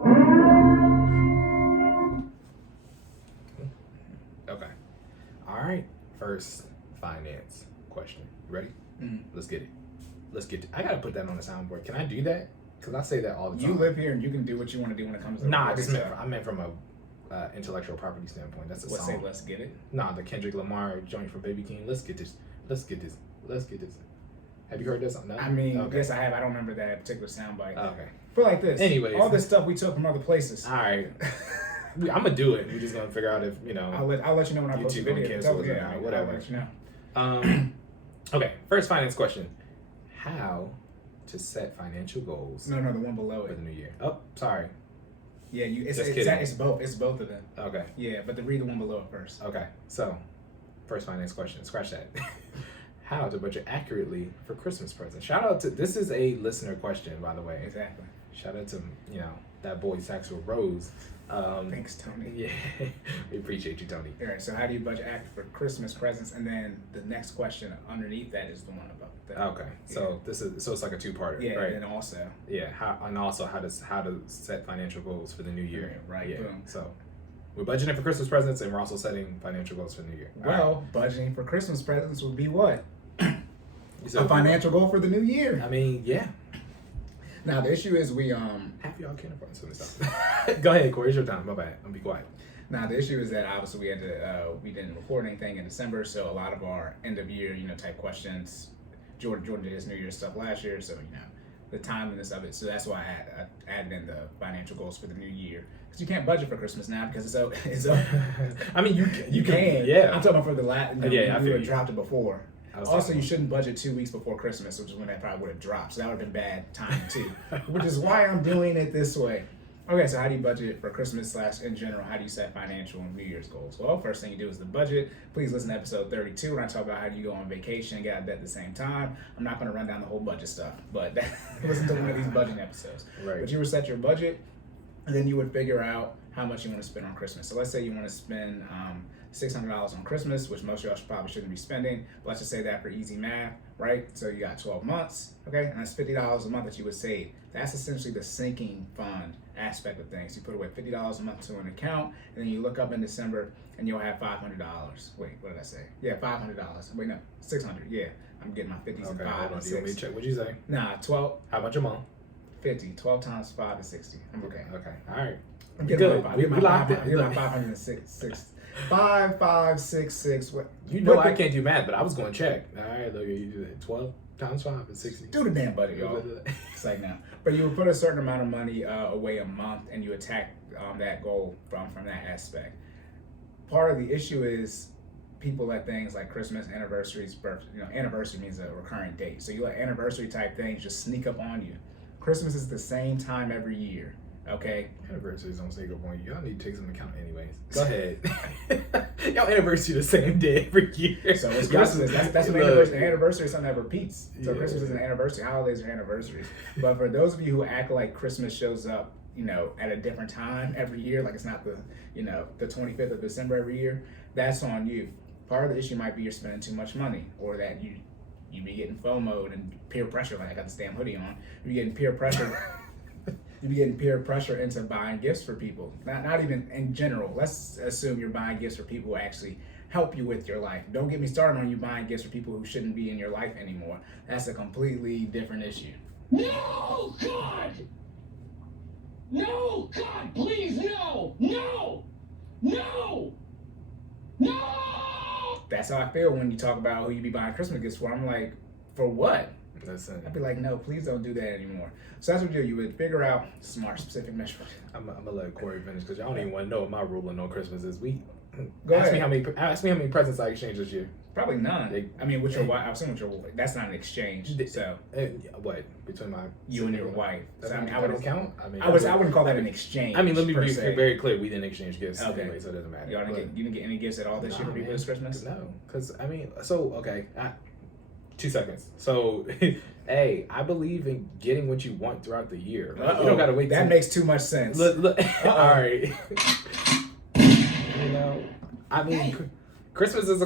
Okay. All right. First finance question. You ready? Mm-hmm. Let's get it. I gotta put that on the soundboard. Can I do that? Because I say that all the time. You live here and you can do what you want to do when it comes to Nah, I meant from a intellectual property standpoint. That's a Let's song. say let's get it. Nah, the Kendrick Lamar joint from Baby King. Let's get this. Have you heard this? No? I mean, Okay. yes, I have. I don't remember that particular soundbite. Okay. But like this. Anyways. All this stuff we took from other places. All right. I'm gonna do it. We're just gonna figure out if I'll let you know when I post the YouTube gonna video. cancel it or Yeah, not, whatever. I'll let you know. Okay. First finance question: how to set financial goals No, the one below for it. the new year? Oh, sorry. Yeah, Just kidding. it's both. It's both of them. Okay. Yeah, but read the one below it first. Okay. So, first finance question. Scratch that. How to budget accurately for Christmas presents. Shout out to, this is a listener question, by the way. Exactly. Shout out to, that boy Saxo Rose. Thanks, Tony. Yeah, we appreciate you, Tony. All right, so how do you budget act for Christmas presents? And then the next question underneath that is the one about that. Okay, so it's like a two-parter, yeah, right? And also, yeah, how to set financial goals for the new year, right? Yeah. Boom. So we're budgeting for Christmas presents, and we're also setting financial goals for the new year. Well, budgeting for Christmas presents would be what? So a financial goal for the new year. I mean, yeah. Now the issue is we half y'all can't afford some stuff. Go ahead, Cory. It's your time. My bad. I'm be quiet. Now the issue is that obviously we had to we didn't record anything in December, so a lot of our end of year type questions. Jordan did his New Year's stuff last year, so the timeliness of it. So that's why I added in the financial goals for the new year, because you can't budget for Christmas now because it's I mean, you can. Yeah. I'm talking about for the last. Yeah, I we feel would you. dropped it before. Also, you talking shouldn't budget 2 weeks before Christmas, which is when that probably would have dropped. So that would have been bad timing too, which is why I'm doing it this way. Okay, so how do you budget for Christmas / in general? How do you set financial and New Year's goals? Well, first thing you do is the budget. Please listen to episode 32 when I talk about how do you go on vacation and get out of debt at the same time. I'm not going to run down the whole budget stuff, but listen to one of these budget episodes. Right. But you would set your budget, and then you would figure out how much you want to spend on Christmas. So let's say you want to spend $600 on Christmas, which most of y'all probably shouldn't be spending. But let's just say that for easy math, right? So you got 12 months, okay? And that's $50 a month that you would save. That's essentially the sinking fund aspect of things. You put away $50 a month to an account, and then you look up in December, and you'll have $500. Wait, what did I say? Yeah, $500. Wait, no, $600. Yeah, I'm getting my 50s and 5 hold on. and Do you want me 6. to check? What'd you say? Nah, 12, How much a month? 50. 12 times 5 is 60. I'm okay. Okay. All right. I'm We getting good. my, We locked it. I'm getting my 506. 5, 5, 6, 6. What? You know I can't do math, but I was going to check. All right, look, you do that. 12 times 5 is 60. Do the damn budget, y'all. It's like now. But you would put a certain amount of money away a month, and you attack that goal from that aspect. Part of the issue is people let things like Christmas, anniversaries, birth. Anniversary means a recurrent date. So you let anniversary type things just sneak up on you. Christmas is the same time every year. Okay. Anniversaries don't sneak up on you. Y'all need to take some account anyways. Go ahead. Y'all anniversary the same day every year. So it's Christmas. That's an anniversary. An anniversary is something that repeats. So yeah. Christmas is an anniversary. Holidays are anniversaries. But for those of you who act like Christmas shows up, at a different time every year, like it's not the 25th of December every year, that's on you. Part of the issue might be you're spending too much money, or that you be getting FOMO and peer pressure. Like I got this damn hoodie on. You be getting peer pressure. You be getting peer pressure into buying gifts for people. Not even in general. Let's assume you're buying gifts for people who actually help you with your life. Don't get me started on you buying gifts for people who shouldn't be in your life anymore. That's a completely different issue. No, God! No, God, please, no! No! No! No! That's how I feel when you talk about who you be buying Christmas gifts for. I'm like, for what? Listen. I'd be like, no, please don't do that anymore. So that's what you do. You would figure out smart, specific measures. I'm gonna let Cory finish because y'all don't even want to know what my ruling on Christmas is. Ask me how many presents I exchanged this year. Probably none. I mean, with your wife, I was saying with your wife. That's not an exchange. So what between you and your wife? So, I mean, I wouldn't count. I wouldn't call that an exchange. I mean, let me be very clear. We didn't exchange gifts anyway, so it doesn't matter. You didn't get any gifts at all this year for people this Christmas? No, because I mean, so okay. 2 seconds. So, hey, I believe in getting what you want throughout the year. Right? You don't gotta wait. That makes too much sense. Look. All right. I mean, Christmas is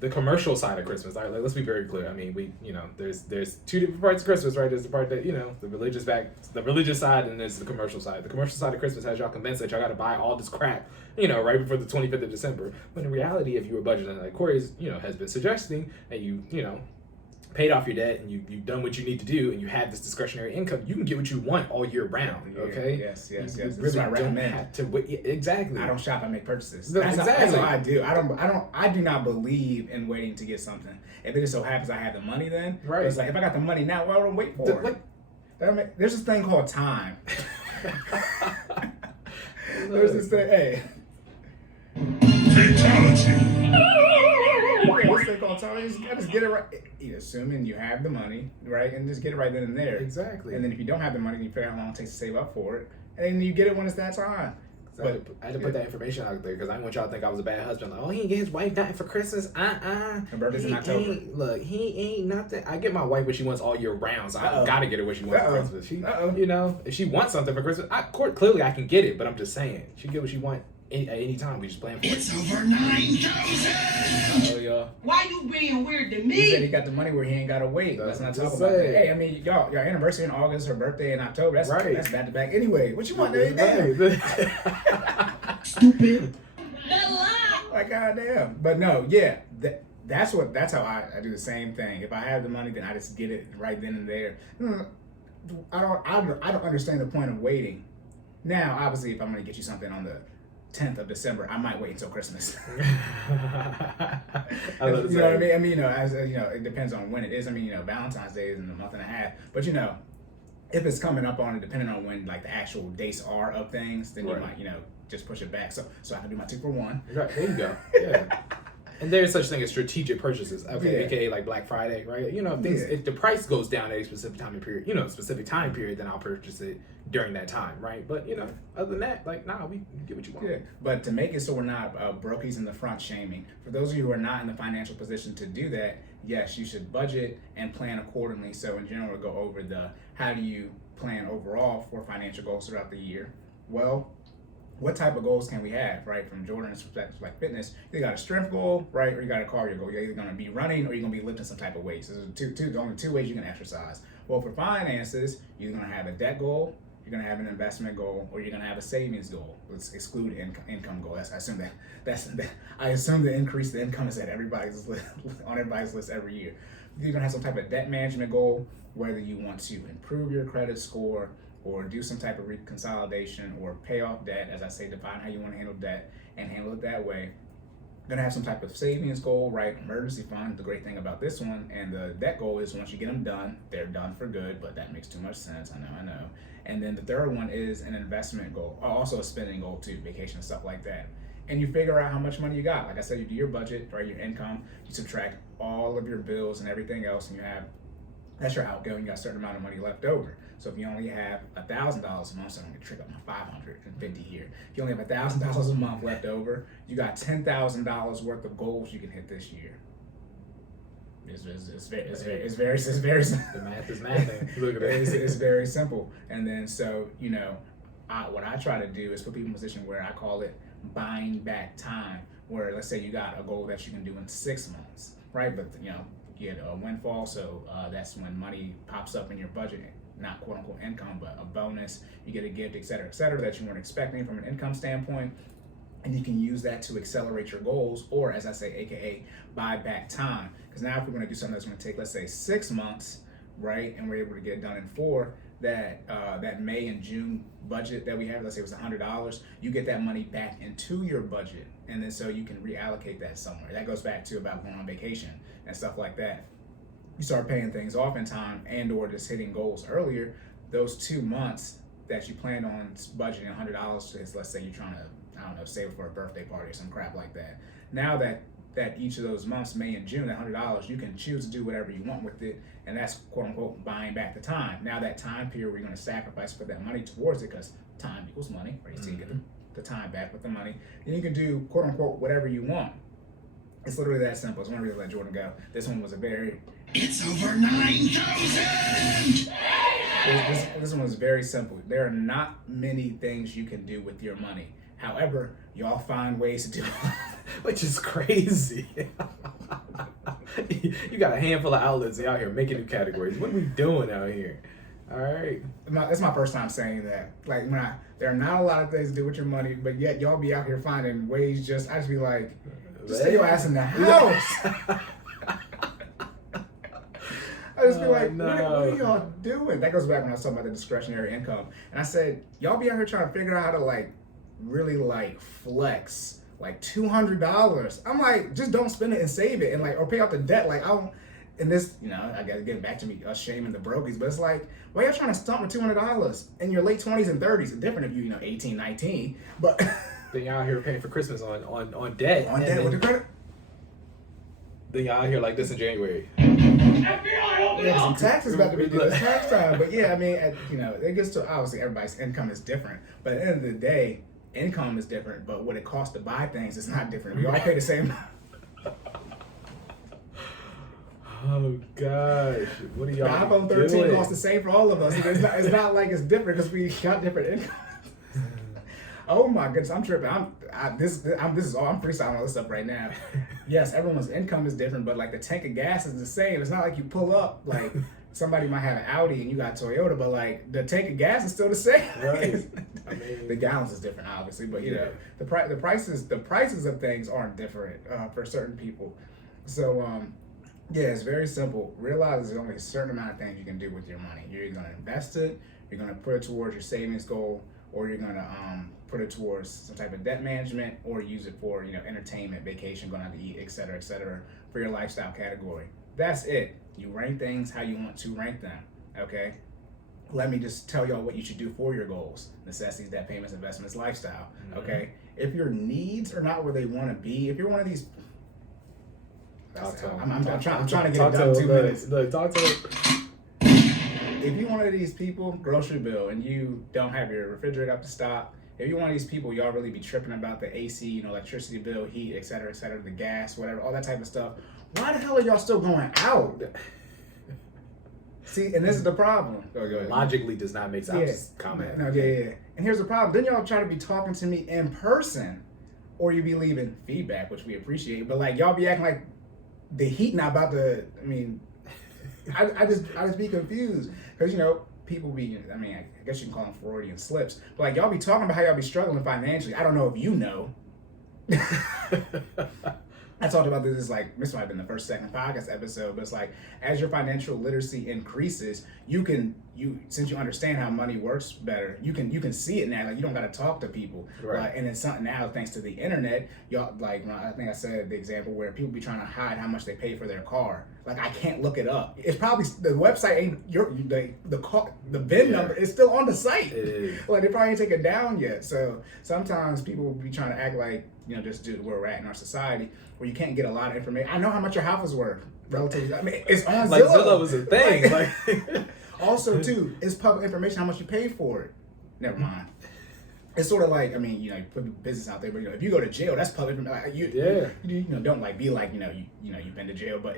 the the commercial side of Christmas. All right, like, let's be very clear. I mean, there's two different parts of Christmas, right? There's the part that, the religious side, and there's the commercial side. The commercial side of Christmas has y'all convinced that y'all got to buy all this crap, right before the 25th of December. When in reality, if you were budgeting, like Cory's, has been suggesting, and you paid off your debt and you've done what you need to do and you have this discretionary income, you can get what you want all year round. Okay. Yes. You This really is what I don't recommend. have to wait. Exactly. I don't shop. I make purchases. Exactly. That's what I do. I do not believe in waiting to get something. If it just so happens I have the money, then right. It's like if I got the money now, why would I wait for it? There's this thing called time. There's this thing. Hey. Fatality. This thing called time. You just get it right. Assuming you have the money, right, and just get it right then and there. Exactly. And then if you don't have the money, you figure out how long it takes to save up for it, and you get it when it's that time. So I had to put that information out there because I didn't want y'all to think I was a bad husband. Like, oh, he ain't get his wife nothing for Christmas. Her birthday's in October. Look, he ain't nothing. I get my wife what she wants all year round, so I gotta get her what she wants for Christmas. If she wants something for Christmas, clearly I can get it. But I'm just saying, she get what she want at any time. We just plan for it. It's over 9,000. Y'all. Why you being weird to me? He said he got the money where he ain't gotta wait. Let's not talk about that. Hey, I mean, y'all anniversary in August, her birthday in October. That's right. That's back to back. Anyway, what you want? Stupid. Like goddamn. But no, yeah, that's how I do the same thing. If I have the money, then I just get it right then and there. I don't understand the point of waiting. Now, obviously, if I'm gonna get you something on the 10th of December, I might wait until Christmas. I love you know what I mean? I mean, it depends on when it is. I mean, Valentine's Day is in a month and a half. But if it's coming up on it, depending on when like the actual dates are of things, then you might, just push it back. So I can do my 2-for-1. Right, there you go. Yeah. And there's such thing as strategic purchases, aka like Black Friday, right? If the price goes down at a specific time period, then I'll purchase it during that time, right? But other than that, like, nah, we get what you want. Yeah. But to make it so we're not brokies in the front shaming, for those of you who are not in the financial position to do that, yes, you should budget and plan accordingly. So in general, we'll go over how do you plan overall for financial goals throughout the year. Well, what type of goals can we have, right? From Jordan's perspective, like fitness, you got a strength goal, right? Or you got a cardio goal. You're either going to be running or you're going to be lifting some type of weights. So there's the only two ways you can exercise. Well, for finances, you're going to have a debt goal, you're going to have an investment goal, or you're going to have a savings goal. Let's exclude income goal. I assume the increase the income is at everybody's list, on everybody's list every year. You're going to have some type of debt management goal, whether you want to improve your credit score, or do some type of consolidation, or pay off debt. As I say, define how you want to handle debt and handle it that way. You're gonna have some type of savings goal, right? Emergency fund, the great thing about this one, and the debt goal is once you get them done, they're done for good, but that makes too much sense, I know. And then the third one is an investment goal, also a spending goal too, vacation and stuff like that. And you figure out how much money you got. Like I said, you do your budget, right? Your income, you subtract all of your bills and everything else, and that's your outgoing, you got a certain amount of money left over. So if you only have $1,000 a month, so I'm gonna trick up my 550 here. If you only have $1,000 a month left over, you got $10,000 worth of goals you can hit this year. It's very simple. The math is mathing. Look at it. It's very simple. And then so what I try to do is put people in a position where I call it buying back time. Where let's say you got a goal that you can do in 6 months, right? But you get a windfall, so that's when money pops up in your budget. Not quote unquote income, but a bonus, you get a gift, et cetera, that you weren't expecting from an income standpoint. And you can use that to accelerate your goals, or as I say, AKA buy back time. Because now if we're gonna do something that's gonna take, let's say 6 months, right? And we're able to get it done in 4, that May and June budget that we have, let's say it was $100, you get that money back into your budget. And then so you can reallocate that somewhere. That goes back to about going on vacation and stuff like that. You start paying things off in time and or just hitting goals earlier. Those 2 months that you planned on budgeting $100 is, let's say you're trying to, save it for a birthday party or some crap like that. Now that each of those months, May and June, that $100, you can choose to do whatever you want with it, and that's quote unquote buying back the time. Now that time period where you're going to sacrifice, put that money towards it, because time equals money, right? So you get the time back with the money. Then you can do quote unquote whatever you want. It's literally that simple. It's one reason to let Jordan go. This one was It's over 9,000. This one was very simple. There are not many things you can do with your money. However, y'all find ways to do it. Which is crazy. You got a handful of outlets out here making new categories. What are we doing out here? All right. It's my first time saying that. Like there are not a lot of things to do with your money, but yet y'all be out here finding ways. I just be like, just stay your ass in the house. I just be like, no. what are y'all doing? That goes back when I was talking about the discretionary income, and I said, y'all be out here trying to figure out how to like really like flex like $200. I'm like, just don't spend it and save it, and like, or pay off the debt. Like I don't. And this, I gotta get back to me, us shaming the brokies, but it's like, why y'all trying to stump with $200 in your late 20s and 30s? It's different if you, 18, 19, but then y'all out here paying for Christmas on debt. On debt with the credit. Then y'all out here like this in January. FBI, open Yeah, some up! taxes about to be due. It's tax time, but yeah, I mean, it gets to obviously everybody's income is different, but at the end of the day, income is different, but what it costs to buy things is not different. We all pay the same. Oh gosh, what are y'all The iPhone 13 doing? costs the same for all of us. It's not like it's different because we got different incomes. Oh my goodness, I'm tripping. I'm freestyling all this stuff right now. Yes, everyone's income is different, but like the tank of gas is the same. It's not like you pull up like somebody might have an Audi and you got Toyota, but like the tank of gas is still the same. Right. I mean, the gallons is different, obviously, but the prices of things aren't different for certain people. So yeah, it's very simple. Realize there's only a certain amount of things you can do with your money. You're either going to invest it, you're going to put it towards your savings goal, or you're going to put it towards some type of debt management, or use it for entertainment, vacation, going out to eat, et cetera, for your lifestyle category. That's it. You rank things how you want to rank them. Okay. Let me just tell y'all what you should do for your goals: necessities, debt payments, investments, lifestyle. Okay. If your needs are not where they want to be, if you're one of these I'm trying to get it done in 2 minutes. Look, talk to him. If you're one of these people, grocery bill, and you don't have your refrigerator up to stop, if you're one of these people, y'all really be tripping about the AC, electricity bill, heat, et cetera, the gas, whatever, all that type of stuff. Why the hell are y'all still going out? See, and this is the problem. Go ahead. Logically does not make sense. Yeah. Comment. No, yeah. And here's the problem. Then y'all try to be talking to me in person, or you be leaving feedback, which we appreciate, but like y'all be acting like the heat not about to. I mean, I just be confused because people be. I mean, I guess you can call them Freudian slips. But like y'all be talking about how y'all be struggling financially. I don't know if you know. I talked about this might have been the second podcast episode, but it's like as your financial literacy increases, since you understand how money works better, you can see it now. Like you don't got to talk to people, right? And it's something now thanks to the internet. Y'all I think I said the example where people be trying to hide how much they pay for their car. Like I can't look it up. It's probably the website ain't the VIN number is still on the site. It is. Like they probably ain't taken it down yet. So sometimes people will be trying to act like just due to where we're at in our society, where you can't get a lot of information. I know how much your house is worth relatively. I mean, it's on like Zillow. Zillow was a thing. Like also too, it's public information how much you paid for it. Never mind. It's sort of like, I mean, you put business out there, but if you go to jail, that's public. Like, you don't be like, you've been to jail, but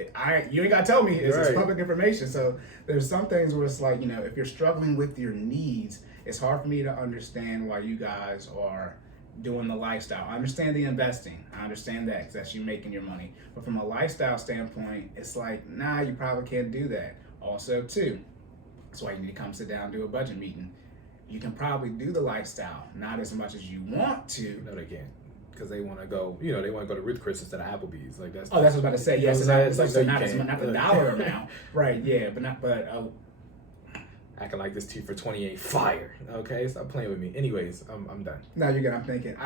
you ain't gotta tell me. It's public information. So there's some things where it's like, if you're struggling with your needs, it's hard for me to understand why you guys are doing the lifestyle. I understand the investing. I understand that because that's you making your money. But from a lifestyle standpoint, it's like, nah, you probably can't do that. Also, too, that's why you need to come sit down and do a budget meeting. You can probably do the lifestyle, not as much as you want to. No, they can't. Because they want to go, they want to go to Ruth Chris instead of Applebee's. Like that's. Oh, that's what I was about to say. Yes, it's not the dollar amount, right? Yeah, but acting like this tea for 20 ain't fire. Okay, stop playing with me. Anyways, I'm done. No, you're good. I'm thinking.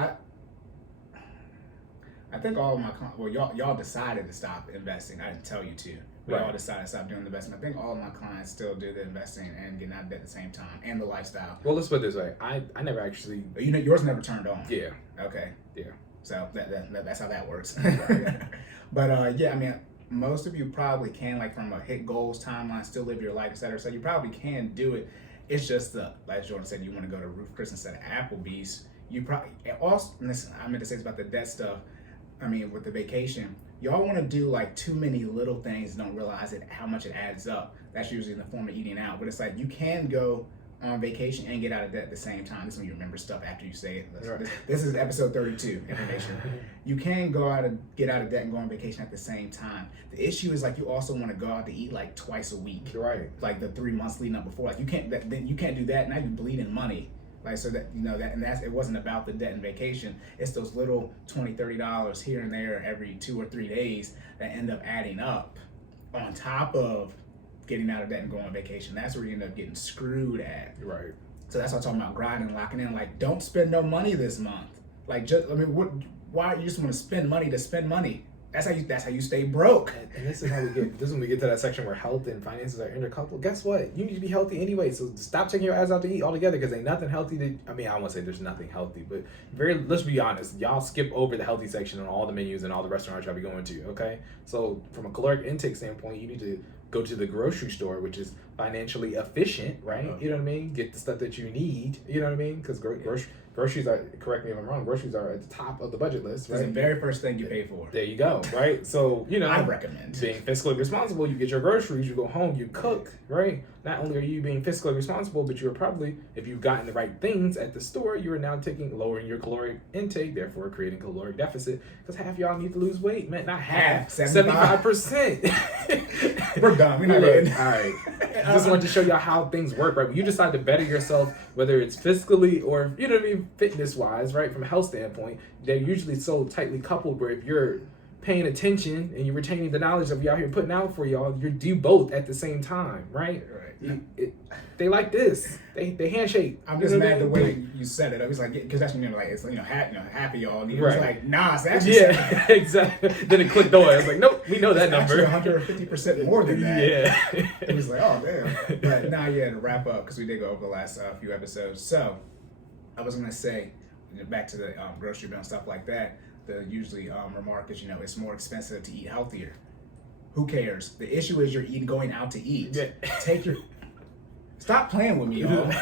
I think all of my y'all decided to stop investing. I didn't tell you to. We all decided to stop doing the investment. I think all of my clients still do the investing and getting out of debt at the same time, and the lifestyle. Well, let's put it this way. I never actually. Yours never turned on. Yeah. Okay. Yeah. So that's how that works. But I mean, most of you probably can, like from a hit goals timeline, still live your life, etc. So you probably can do it. It's just like Jordan said, you want to go to Ruth Chris instead of Applebee's. You probably also. Listen, I meant to say this about the debt stuff. I mean, with the vacation, y'all want to do like too many little things and don't realize how much it adds up. That's usually in the form of eating out. But it's like you can go on vacation and get out of debt at the same time. This is when you remember stuff after you say it. Right. This is episode 32 information. You can get out of debt and go on vacation at the same time. The issue is like you also want to go out to eat like twice a week. Right. Like the 3 months leading up before. Like you can't do that. Now you're bleeding money. Like so that it wasn't about the debt and vacation. It's those little $20-$30 here and there every 2 or 3 days that end up adding up on top of getting out of debt and going on vacation. That's where you end up getting screwed at. Right. So that's what I'm talking about, grinding, locking in. Like, don't spend no money this month. Like, why you just want to spend money to spend money? That's how you stay broke. And this is how we get. This is when we get to that section where health and finances are intercoupled. Guess what? You need to be healthy anyway. So stop taking your ass out to eat altogether because ain't nothing healthy. I don't want to say there's nothing healthy, but let's be honest. Y'all skip over the healthy section on all the menus and all the restaurants y'all be going to. Okay, so from a caloric intake standpoint, you need to go to the grocery store, which is financially efficient, right? You know what I mean? Get the stuff that you need. You know what I mean? Because groceries are, correct me if I'm wrong, groceries are at the top of the budget list, right? It's the very first thing you pay for. There you go, right? So, I recommend being fiscally responsible. You get your groceries, you go home, you cook, right? Not only are you being fiscally responsible, but you're probably, if you've gotten the right things at the store, you are now lowering your caloric intake, therefore creating caloric deficit, because half y'all need to lose weight, man. Not half, 75%. We're done. We're not in. All right. I just wanted to show y'all how things work, right? When you decide to better yourself, whether it's fiscally or, you know what I mean, fitness-wise, right? From a health standpoint, they're usually so tightly coupled where if you're paying attention and you're retaining the knowledge that we out here putting out for y'all, you do both at the same time, right? They like this. They handshake. I'm just mad the way you said it. I was like, because that's when you're like, it's half of y'all. And right. It's like, nah, it's actually exactly. Then it clicked on. I was like, nope, we know that number. 150% more than that. Yeah. It was like, oh damn. But now, to wrap up because we did go over the last few episodes. So I was gonna say, back to the grocery bill and stuff like that. The usually remark is, it's more expensive to eat healthier. Who cares? The issue is you're going out to eat. Yeah. Stop playing with me, y'all.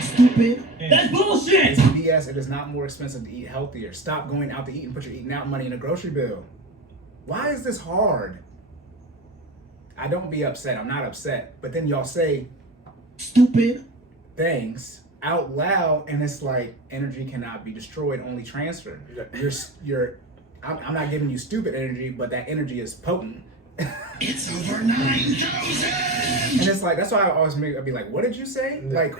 Stupid. That's bullshit. It's BS. It is not more expensive to eat healthier. Stop going out to eat and put your eating out money in a grocery bill. Why is this hard? I don't be upset. I'm not upset. But then y'all say stupid things out loud, and it's like energy cannot be destroyed, only transferred. I'm not giving you stupid energy, but that energy is potent. It's over 9,000. And it's like, that's why I'd be like, what did you say? Like,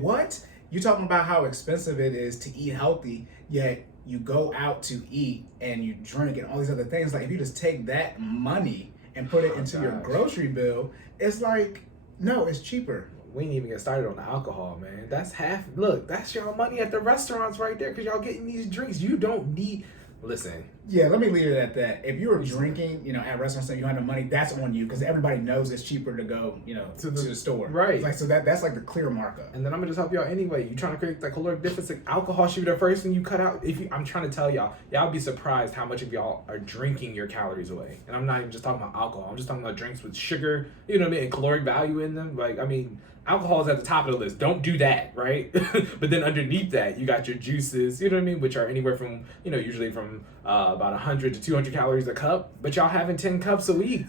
what? You're talking about how expensive it is to eat healthy, yet you go out to eat and you drink and all these other things. Like, if you just take that money and put it into your grocery bill, it's like, no, it's cheaper. We ain't even get started on the alcohol, man. That's that's y'all money at the restaurants right there because y'all getting these drinks. You don't need, listen. Yeah, let me leave it at that. If you were drinking, at restaurants and you don't have no money, that's on you because everybody knows it's cheaper to go, to the store. Right. Like, so that's like the clear markup. And then I'm gonna just help y'all anyway. You trying to create that caloric deficit? Alcohol should be the first thing you cut out. I'm trying to tell y'all be surprised how much of y'all are drinking your calories away. And I'm not even just talking about alcohol. I'm just talking about drinks with sugar, and caloric value in them. Alcohol is at the top of the list. Don't do that, right? But then underneath that, you got your juices, which are anywhere from, usually from about 100 to 200 calories a cup. But y'all having 10 cups a week.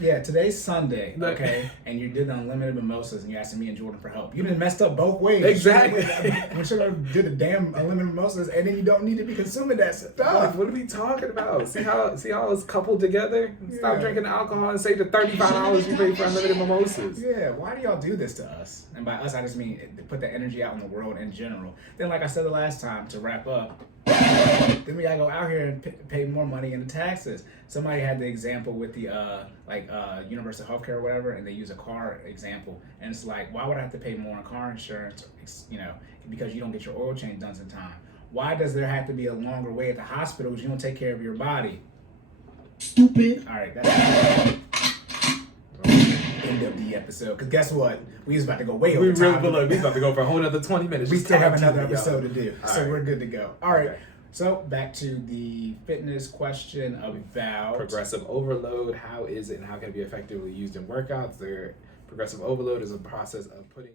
Yeah, today's Sunday, okay? And you did the unlimited mimosas and you asking me and Jordan for help. You done messed up both ways. Exactly. We should have did the damn unlimited mimosas and then you don't need to be consuming that stuff. What are we talking about? See how it's coupled together? Stop drinking alcohol and save the $35 you pay for unlimited mimosas. Yeah, why do y'all do this to us? And by us, I just mean to put the energy out in the world in general. Then, like I said the last time, to wrap up, then we gotta go out here and pay more money in the taxes. Somebody had the example with the universal healthcare or whatever, and they use a car example, and it's like, why would I have to pay more on car insurance? Because you don't get your oil change done in time. Why does there have to be a longer wait at the hospital because you don't take care of your body? Stupid. All right, that's end of the episode. Because guess what? We was about to go way over time. We about to go for a whole another 20 minutes. We still have another episode to do. All so right. We're good to go. All right. So back to the fitness question about progressive overload. How is it and how can it be effectively used in workouts? Progressive overload is a process of putting